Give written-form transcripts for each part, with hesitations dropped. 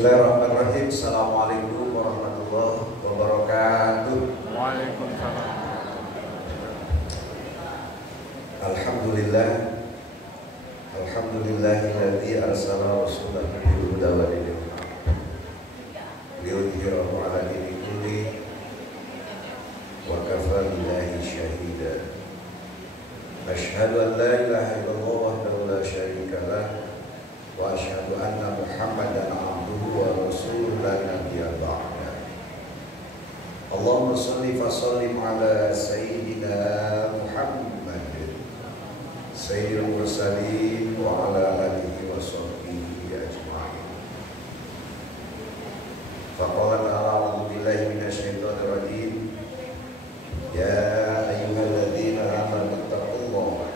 Bismillahirrahmanirrahim. Assalamualaikum warahmatullahi wabarakatuh. Waalaikumsalam. Alhamdulillah. Alhamdulillahilladzi arsala rasulahu bil huda wa dinil haq liyudhhirahu 'ala dini kulli wa kafa billahi shahida. Asyhadu an la ilaha illallah wahdahu la syarika lah wa asyhadu anna Muhammadan abduhu wa rasuluhu la nabiyya ba'da. Allahumma shalli wa sallim ala sayyidina Muhammad sayyidil mursalin wa ala alihi wa sahbihi ajma'in. Faqala ta'ala a'udzu billahi minasyaitonir rajim. Ya ayyuhalladzina amanu taqullaha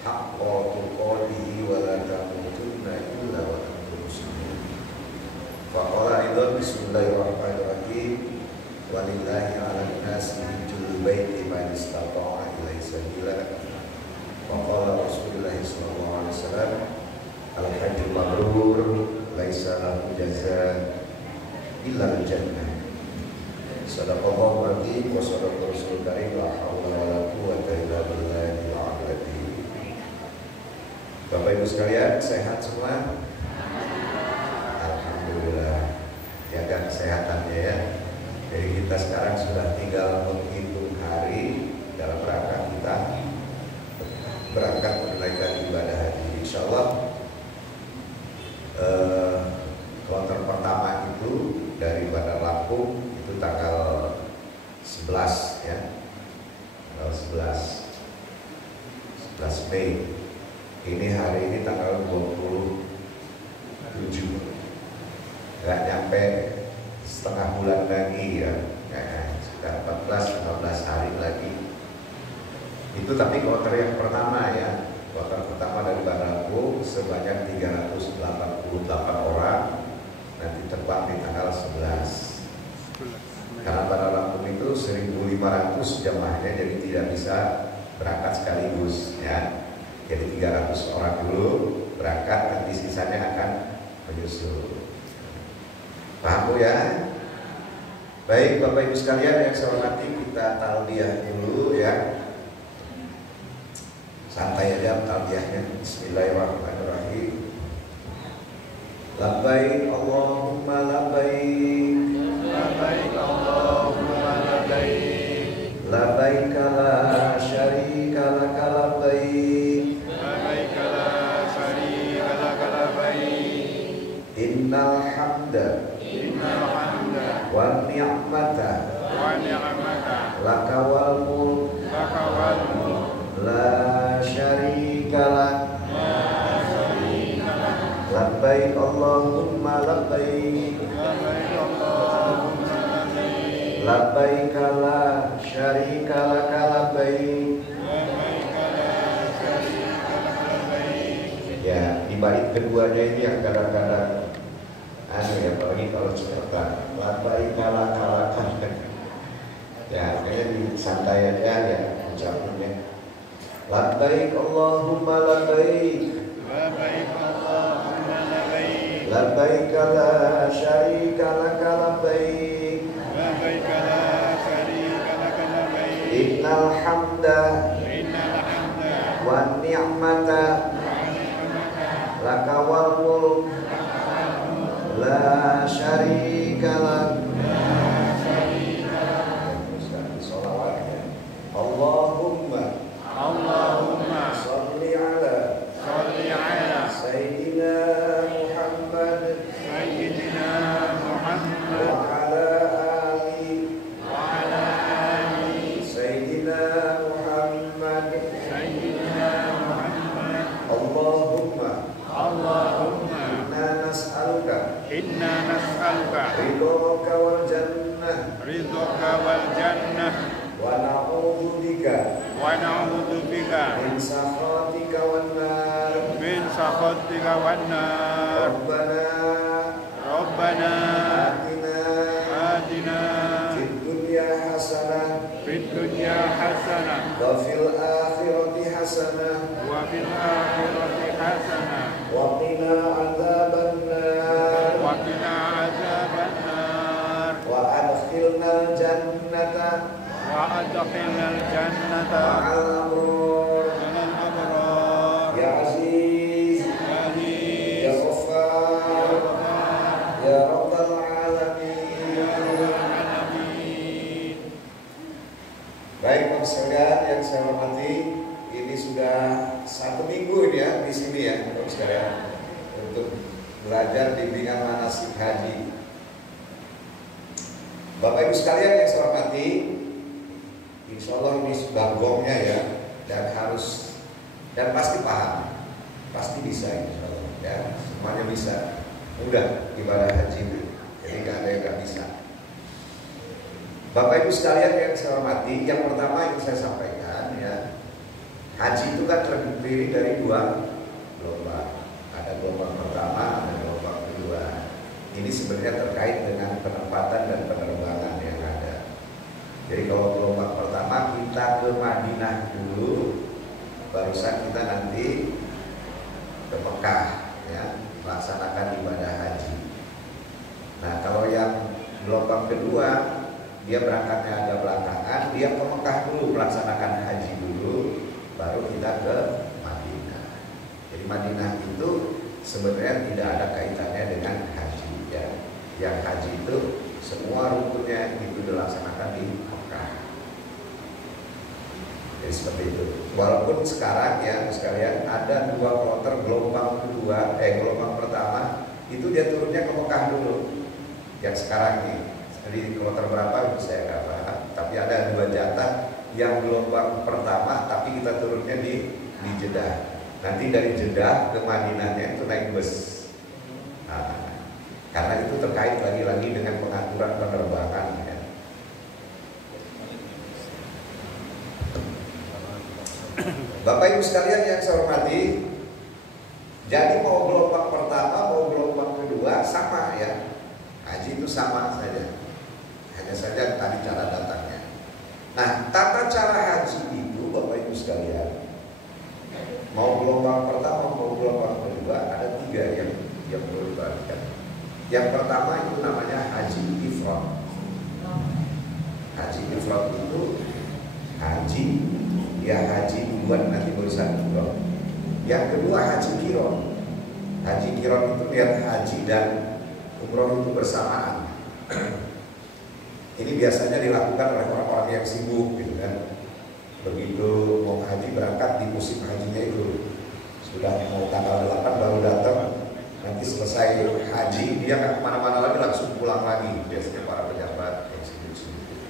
haqqa tuqatih wa la tamutunna illa wa antum muslimun. Faqala aidan bismillahirrahmanirrahim. Walillahi 'alan nasi hijjul baiti man istata'a ilaihi sabila. Wa qala Rasulullah sallallahu alaihi wasallam al-hajjul mabrur laisa lahu jazaa illa al-jannah. Sadaqallahu al-azim wa sadaqa rasulul karim la haula wa la quwwata illa billahil azim. Bapak Ibu sekalian, sehat semua? Alhamdulillah. Jaga kesehatannya ya. Jadi kita sekarang sudah tinggal menghitung hari dalam rangka kita berangkat menunaikan ibadah haji. Insya Allah kloter pertama itu dari Bandar Lampung itu tanggal 11 ya, tanggal 11 Mei. Ini hari ini tanggal 27, nggak nyampe setengah bulan lagi ya, sekitar 14-15 hari lagi. Itu tapi kloter yang pertama ya, kloter pertama dari Bandar Lampung sebanyak 388 orang nanti terbang di tanggal 11. Karena Bandar Lampung itu 1.500 jemaahnya, jadi tidak bisa berangkat sekaligus ya. Jadi 300 orang dulu berangkat, nanti sisanya akan menyusul. Paham Bu ya? Baik Bapak Ibu sekalian yang saya hormati, kita talbiyah dulu ya. Santai aja talbiyahnya. Bismillahirrahmanirrahim. Labbaik Allahumma labbaik. Labbaik Allahumma labbaik. Labbaik la syarika laka labbaik. Labbaik la syarika laka labbaik. Innal hamda wan ni'mata laka wal mulk la syarika lak. Labbaik Allahumma labbaik. Labbaik la syarika laka labbaik. Ya, di bait keduanya ini yang kadang-kadang ya, apalagi kalau seperti labbaik laka laka. Ya, kayaknya santai aja ya ucapnya. Labbaik Allahumma labbaik. Labbaik Allahumma labbaik. Labbaik la syarika laka labbaik. Labbaik la syarika laka labbaik. Innal hamda wan ni'mata laka wal mulk la syarika lak. Allahumma salli ala sayyidina Muhammad wa ala ali sayyidina Muhammad. Allahumma inna nas'aluka ridhoka wal jannah wa na'udzu bika min sakhatika wan nar. Rabbana atina fid dunya hasanah wa fil akhirati hasanah wa qina adzabannar. adkhilnal jannata وأدخلنا الجنة ma'al abror مع الأبرار ya aziz يا ya عزيز ghaffar ya rabbal alamin. يا رب العالمين. Baik Bapak sekalian yang saya hormati, ini sudah 1 minggu ini ya di sini ya Bapak sekalian untuk belajar bimbingan manasik haji. Bapak Ibu sekalian yang saya hormati, insya Allah ini sudah gongnya ya, dan harus dan pasti paham, pasti bisa insya Allah ya, semuanya bisa, mudah ibadah haji itu, jadi nggak ada yang nggak bisa. Bapak Ibu sekalian yang saya hormati, yang pertama yang saya sampaikan ya, haji itu kan terdiri dari 2 gelombang, ada gelombang pertama, ada gelombang kedua. Ini sebenarnya terkait dengan penempatan dan penerbangan yang ada. Jadi kalau gelombang pertama kita ke Madinah dulu, barusan kita nanti ke Mekah ya, melaksanakan ibadah haji. Nah kalau yang gelombang kedua, dia berangkatnya agak belakangan, dia ke Mekah dulu melaksanakan haji dulu, baru kita ke Madinah. Jadi Madinah itu sebenarnya tidak ada kaitannya dengan haji ya. Yang haji itu semua rukunnya itu dilaksanakan di Mekah. Jadi seperti itu. Walaupun sekarang ya sekalian ada 2 kloter gelombang kedua, gelombang pertama itu dia turunnya ke Mekah dulu. Yang sekarang nih, jadi kloter berapa itu saya nggak paham. Tapi ada 2 jatah yang gelombang pertama, tapi kita turunnya di Jeddah. Nanti dari Jeddah ke Madinahnya itu naik bus. Nah, karena itu terkait lagi-lagi dengan pengaturan penerbangan ya. Bapak Ibu sekalian yang saya hormati, jadi mau gelombang pertama mau gelombang kedua sama ya, haji itu sama saja, hanya saja tadi cara datangnya. Nah tata cara haji itu Bapak Ibu sekalian, mau gelombang pertama mau gelombang kedua ada 3 yang perlu diperhatikan. Yang pertama itu namanya haji ifrad. Haji ifrad itu haji ya haji duluan nanti barusan umroh. Yang kedua haji kiron. Haji kiron itu lihat haji dan umroh itu bersamaan. Ini biasanya dilakukan oleh orang-orang yang sibuk gitu kan. Begitu mau haji berangkat di musim hajinya itu, sudah mau tanggal 8 baru datang, nanti selesai haji dia nggak kemana-mana lagi, langsung pulang lagi. Biasanya para pejabat yang sibuk-sibuk.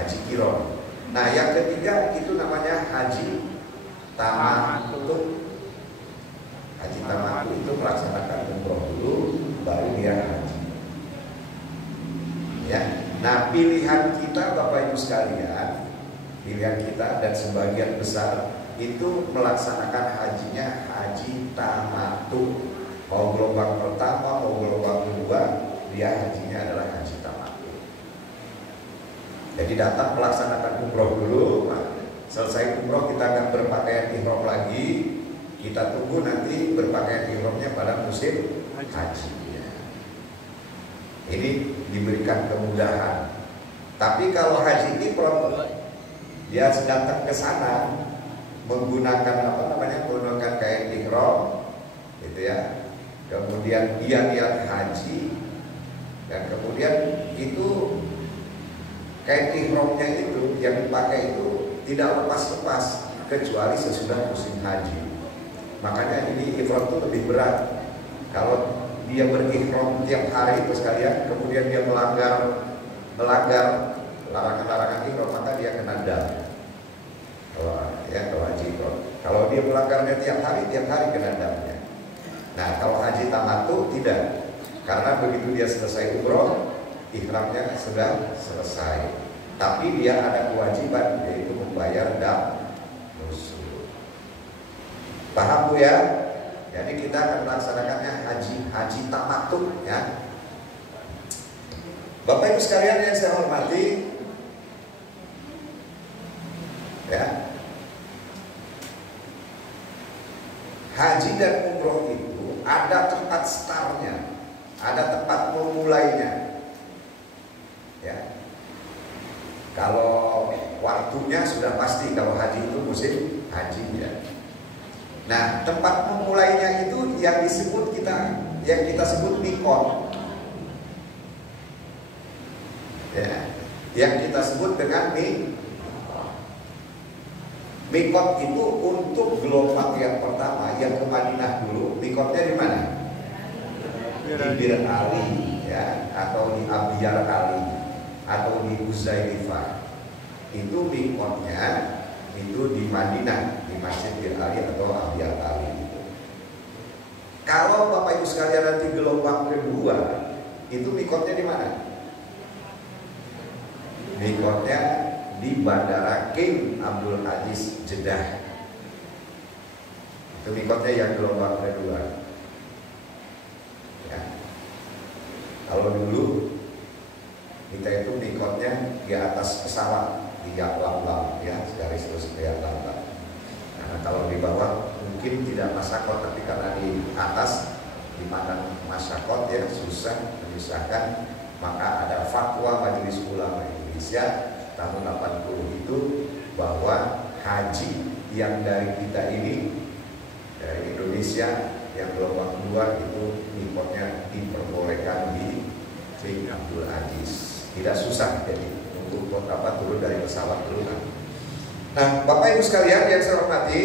Haji kiron. Nah yang ketiga itu namanya haji tamattu. Haji tamattu itu melaksanakan umroh dulu baru dia haji ya. Nah pilihan kita Bapak Ibu sekalian, pilihan kita dan sebagian besar itu melaksanakan hajinya haji tamattu. Mau gelombang pertama mau gelombang kedua, dia hajinya adalah haji tamattu. Jadi datang melaksanakan umroh dulu, selesai umroh kita nggak berpakaian ihram lagi, kita tunggu nanti berpakaian ihramnya pada musim haji ya. Ini diberikan kemudahan. Tapi kalau haji ifrad, dia datang ke sana menggunakan menggunakan kain ihram gitu ya. Kemudian dia lihat haji dan kemudian itu kain ihramnya itu yang dipakai itu tidak lepas-lepas kecuali sesudah musim haji. Makanya ini ifrad itu lebih berat. Kalau dia berihram tiap hari itu sekalian, kemudian dia melanggar larangan-larangan ihram, maka dia kena dam. Kalau haji ifrad, kalau dia melanggarnya tiap hari kena damnya. Nah kalau haji tamattu tidak, karena begitu dia selesai umroh, ihramnya sudah selesai, tapi dia ada kewajiban yaitu membayar dam nusuk. Paham Bu ya? Jadi kita akan melaksanakannya haji tamattu ya. Bapak Ibu sekalian yang saya hormati ya, haji dan umroh itu ada tempat startnya, ada tempat memulainya ya. Kalau waktunya sudah pasti, kalau haji itu musim haji ya. Nah, tempat memulainya itu yang kita sebut mikot. Ya, yang kita sebut dengan mikot itu untuk gelombang yang pertama yang ke Madinah dulu. Mikotnya di mana? Di Bir Ali ya, atau di Abyar Ali atau di Uzailifah. Itu mikotnya itu di Madinah, di Masjid Bir Ali atau Abyar Ali. Kalau Bapak Ibu sekalian nanti gelombang kedua, itu mikotnya di mana? Mikotnya di Bandara King Abdul Aziz Jeddah. Itu mikotnya yang gelombang kedua. Ya. Kalau dulu kita itu mikotnya di atas pesawat di Yaqlam ya, garis terus ke Yaqlam. Nah, kalau di bawah mungkin tidak masyakot, tapi karena di atas dimana masyakot ya susah menyusahkan, maka ada fatwa Majelis Ulama Indonesia tahun 80 itu bahwa haji yang dari kita ini, dari Indonesia yang gelombang kedua itu mikotnya diperbolehkan di King Abdul Aziz. Tidak susah jadi untuk turun dari pesawat dulu kan. Nah, Bapak Ibu sekalian yang saya hormati,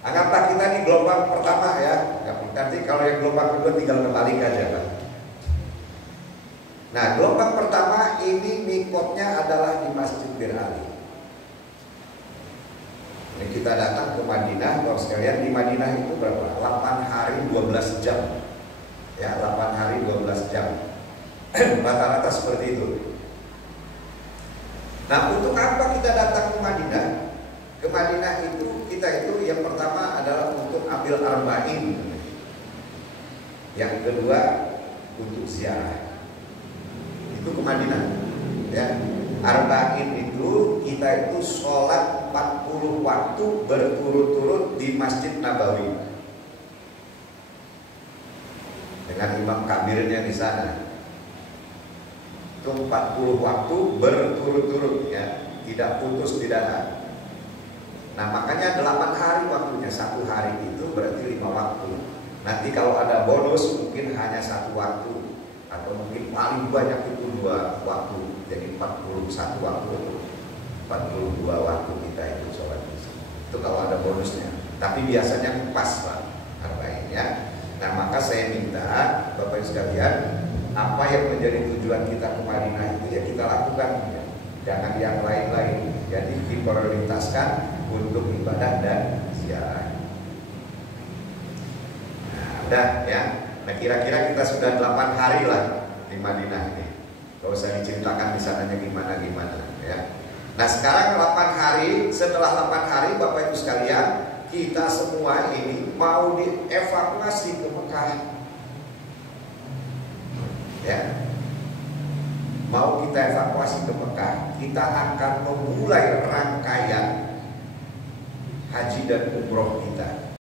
anggaplah kita di gelombang pertama ya. Nanti kalau yang gelombang kedua tinggal kembali aja kan. Nah, gelombang pertama ini mikotnya adalah di Masjid Bir Ali. Ini kita datang ke Madinah, Bapak sekalian, di Madinah itu berapa? 8 hari 12 jam. Ya, 8 hari 12 jam. Rata-rata seperti itu. Nah, untuk apa kita datang ke Madinah? Ke Madinah itu kita itu yang pertama adalah untuk ambil arba'in. Yang kedua untuk ziarah. Itu ke Madinah. Ya. Arba'in itu kita itu sholat 40 waktu berturut-turut di Masjid Nabawi. Dengan imam kabirnya di sana. Itu 40 waktu berturut-turut ya, tidak putus pidana. Nah, makanya 8 hari waktunya, 1 hari itu berarti 5 waktu. Nanti kalau ada bonus mungkin hanya 1 waktu, atau mungkin paling banyak itu 2 waktu, jadi 41 waktu, 42 waktu kita itu sholat di sini. Itu kalau ada bonusnya. Tapi biasanya pas Pak arba'innya. Nah, maka saya minta Bapak Ibu sekalian, apa yang menjadi tujuan kita ke Madinah itu ya kita lakukan ya. Jangan yang lain-lain. Jadi diprioritaskan untuk ibadah dan ziarah. Nah, udah ya. Nah, kira-kira kita sudah 8 hari lah di Madinah ini. Kalau saya diceritakan di sananya gimana ya. Nah, sekarang 8 hari, setelah 8 hari Bapak Ibu sekalian, kita semua ini mau dievakuasi ke Mekah. Ya, mau kita evakuasi ke Mekah, kita akan memulai rangkaian haji dan umroh kita.